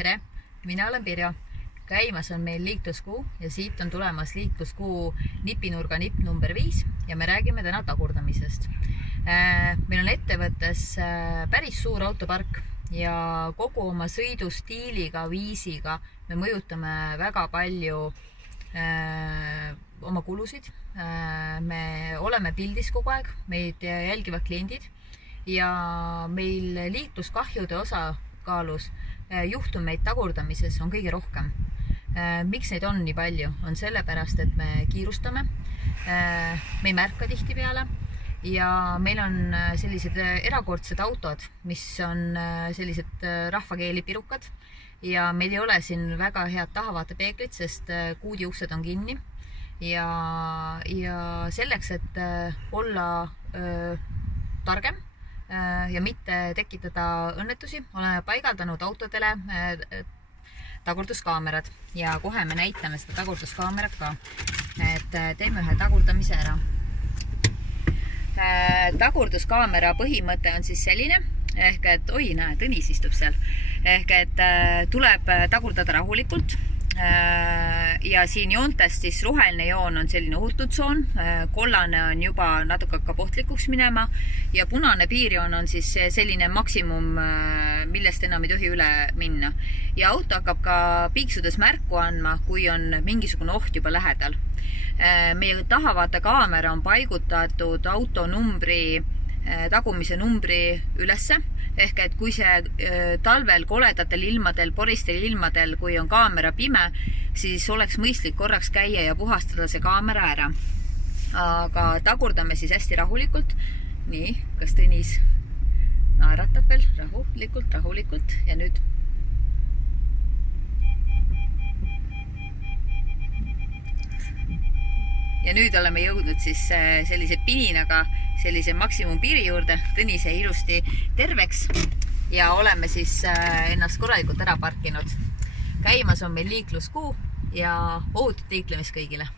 Tere, mina olen Pirjo. Käimas on meil liikluskuu ja siit on tulemas liikluskuu nipinurga nipp number 5 ja me räägime täna tagurdamisest. Meil on ettevõttes päris suur autopark ja kogu oma sõidustiiliga, viisiga me mõjutame väga palju oma kulusid. Me oleme pildis kogu aeg, meid jälgivad kliendid ja meil liikluskahjude osakaalus juhtumeid tagurdamises on kõige rohkem. Miks neid on nii palju? On sellepärast, et me kiirustame, me ei märka tihti peale ja meil on sellised erakordsed autod, mis on sellised rahvakeeli pirukad ja meil ei ole siin väga head tahavaatepeeglid, sest kuudi uksed on kinni ja selleks, et olla targem ja mitte tekitada õnnetusi, oleme paigaldanud autodele tagurduskaamerad ja kohe me näitame seda tagurduskaamerat ka, et teeme ühe tagurdamise ära. Tagurduskaamera põhimõte on siis selline, ehk et, oi näe, Tõnis istub seal, ehk et tuleb tagurdada rahulikult ja siin joontest siis roheline joon on selline ohututsoon, kollane on juba natuke hakkab ohtlikuks minema ja punane piirjoon on siis selline maksimum, millest enam ei tohi üle minna. Ja auto hakkab ka piiksudes märku andma, kui on mingisugune oht juba lähedal. Meie tahavaatekamera on paigutatud autonumbri, tagumise numbri ülesse, ehk et kui see talvel koledatel ilmadel, poristel ilmadel, kui on kaamera pime, siis oleks mõistlik korraks käia ja puhastada see kaamera ära. Aga tagurdame siis hästi rahulikult. Nii, kas Tõnis naeratab veel? Rahulikult ja nüüd. Ja nüüd oleme jõudnud siis sellise pininaga sellise maksimumpiiri juurde. Tõnis jäi ilusti terveks ja oleme siis ennast korralikult ära parkinud. Käimas on meil liikluskuu ja ohutut liiklemist kõigile.